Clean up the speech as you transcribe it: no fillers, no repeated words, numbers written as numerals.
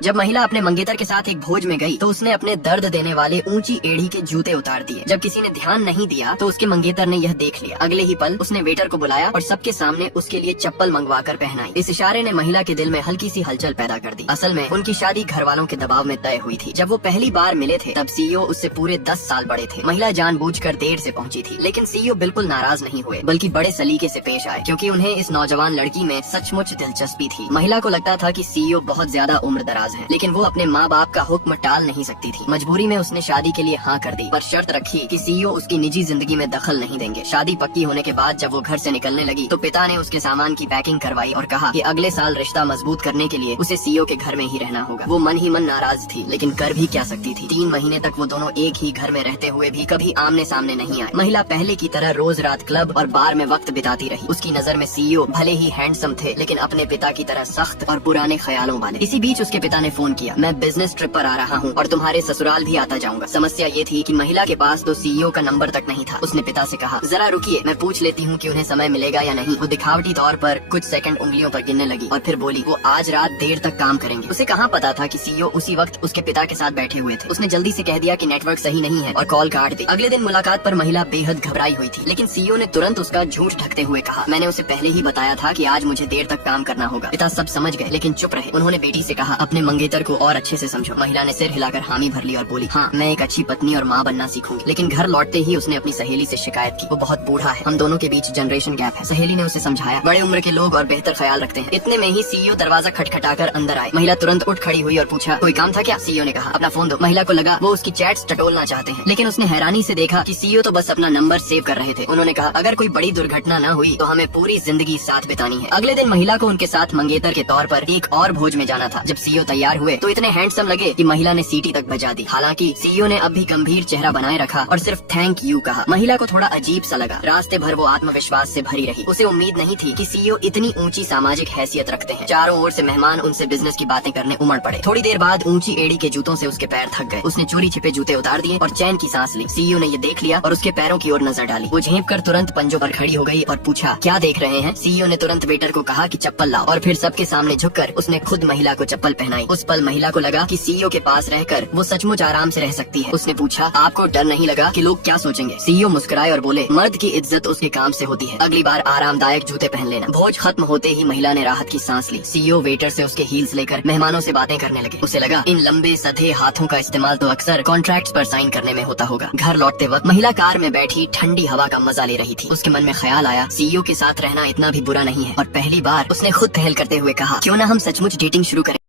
जब महिला अपने मंगेतर के साथ एक भोज में गई तो उसने अपने दर्द देने वाले ऊंची एड़ी के जूते उतार दिए। जब किसी ने ध्यान नहीं दिया तो उसके मंगेतर ने यह देख लिया। अगले ही पल उसने वेटर को बुलाया और सबके सामने उसके लिए चप्पल मंगवा कर पहनाई। इस इशारे ने महिला के दिल में हल्की सी हलचल पैदा कर दी। असल में उनकी शादी घर वालों के दबाव में तय हुई थी। जब वो पहली बार मिले थे तब सीईओ उससे पूरे 10 साल बड़े थे। महिला जानबूझकर देर से पहुंची थी, लेकिन सीईओ बिल्कुल नाराज नहीं हुए, बल्कि बड़े सलीके से पेश आए, क्योंकि उन्हें इस नौजवान लड़की में सचमुच दिलचस्पी थी। महिला को लगता था कि सीईओ बहुत ज्यादा उम्र दराज है, लेकिन वो अपने माँ बाप का हुक्म टाल नहीं सकती थी। मजबूरी में उसने शादी के लिए हाँ कर दी, पर शर्त रखी कि सीईओ उसकी निजी जिंदगी में दखल नहीं देंगे। शादी पक्की होने के बाद जब वो घर से निकलने लगी तो पिता ने उसके सामान की पैकिंग करवाई और कहा कि अगले साल रिश्ता मजबूत करने के लिए उसे सीईओ के घर में ही रहना होगा। वो मन ही मन नाराज थी, लेकिन कर भी क्या सकती थी। 3 महीने तक वो दोनों एक ही घर में रहते हुए भी कभी आमने सामने नहीं आए। महिला पहले की तरह रोज रात क्लब और बार में वक्त बिताती रही। उसकी नजर में सीईओ भले ही हैंडसम थे, लेकिन अपने पिता की तरह सख्त और पुराने ख्यालों वाले। इसी बीच उसके पिता ने फोन किया, मैं बिजनेस ट्रिप पर आ रहा हूँ और तुम्हारे ससुराल भी आता जाऊंगा। समस्या ये थी कि महिला के पास तो सीईओ का नंबर तक नहीं था। उसने पिता से कहा, जरा रुकिए, मैं पूछ लेती हूँ कि उन्हें समय मिलेगा या नहीं। वो दिखावटी तौर पर कुछ सेकंड उंगलियों पर गिनने लगी और फिर बोली, वो आज रात देर तक काम करेंगे। उसे कहाँ पता था कि सीईओ उसी वक्त उसके पिता के साथ बैठे हुए थे। उसने जल्दी से कह दिया कि नेटवर्क सही नहीं है और कॉल काट दी। अगले दिन मुलाकात पर महिला बेहद घबराई हुई थी, लेकिन सीईओ ने तुरंत उसका झूठ ढकते हुए कहा, मैंने उसे पहले ही बताया था कि आज मुझे देर तक काम करना होगा। पिता सब समझ गए, लेकिन चुप रहे। उन्होंने बेटी से कहा, अपने मंगेतर को और अच्छे से समझो। महिला ने सिर हिलाकर हामी भर ली और बोली, हाँ, मैं एक अच्छी पत्नी और माँ बनना सीखूंगी। लेकिन घर लौटते ही उसने अपनी सहेली से शिकायत की, वो बहुत बूढ़ा है, हम दोनों के बीच जनरेशन गैप है। सहेली ने उसे समझाया, बड़े उम्र के लोग और बेहतर ख्याल रखते हैं। इतने में ही सीईओ दरवाजा खटखटाकर अंदर आए। महिला तुरंत उठ खड़ी हुई और पूछा, कोई काम था क्या? सीईओ ने कहा, अपना फोन दो। महिला को लगा वो उसकी चैट्स टटोलना चाहते हैं, लेकिन उसने हैरानी से देखा कि सीईओ तो बस अपना नंबर सेव कर रहे थे। उन्होंने कहा, अगर कोई बड़ी दुर्घटना न हुई तो हमें पूरी जिंदगी साथ बितानी है। अगले दिन महिला को उनके साथ मंगेतर के तौर पर एक और भोज में जाना था। जब सीईओ तैयार हुए तो इतने हैंडसम लगे कि महिला ने सीटी तक बजा दी। हालांकि सीईओ ने अब भी गंभीर चेहरा बनाए रखा और सिर्फ थैंक यू कहा। महिला को थोड़ा अजीब सा लगा। रास्ते भर वो आत्मविश्वास से भरी रही। उसे उम्मीद नहीं थी कि सीईओ इतनी ऊंची सामाजिक हैसियत रखते हैं। चारों ओर से मेहमान उनसे बिजनेस की बातें करने उमड़ पड़े। थोड़ी देर बाद ऊंची एड़ी के जूतों से उसके पैर थक गए। उसने चोरी छिपे जूते उतार दिए और चैन की सांस ली। सीईओ ने ये देख लिया और उसके पैरों की ओर नजर डाली। वो झेप कर तुरंत पंजों पर खड़ी हो गई और पूछा, क्या देख रहे हैं? सीईओ ने तुरंत वेटर को कहा कि चप्पल लाओ और फिर सबके सामने झुककर उसने खुद महिला को चप्पल पहनाई। उस पल महिला को लगा कि सीईओ के पास रहकर वो सचमुच आराम से रह सकती है। उसने पूछा, आपको डर नहीं लगा कि लोग क्या सोचेंगे? सीईओ मुस्कुराए और बोले, मर्द की इज्जत उसके काम से होती है, अगली बार आरामदायक जूते पहन लेना। भोज खत्म होते ही महिला ने राहत की सांस ली। सीईओ वेटर से उसके हील्स लेकर मेहमानों से बातें करने लगे। उसे लगा इन लंबे सधे हाथों का इस्तेमाल तो अक्सर कॉन्ट्रैक्ट्स पर साइन करने में होता होगा। घर लौटते वक्त महिला कार में बैठी ठंडी हवा का मजा ले रही थी। उसके मन में ख्याल आया, सीईओ के साथ रहना इतना भी बुरा नहीं है, और पहली बार उसने खुद पहल करते हुए कहा, क्यों ना हम सचमुच डेटिंग शुरू करें।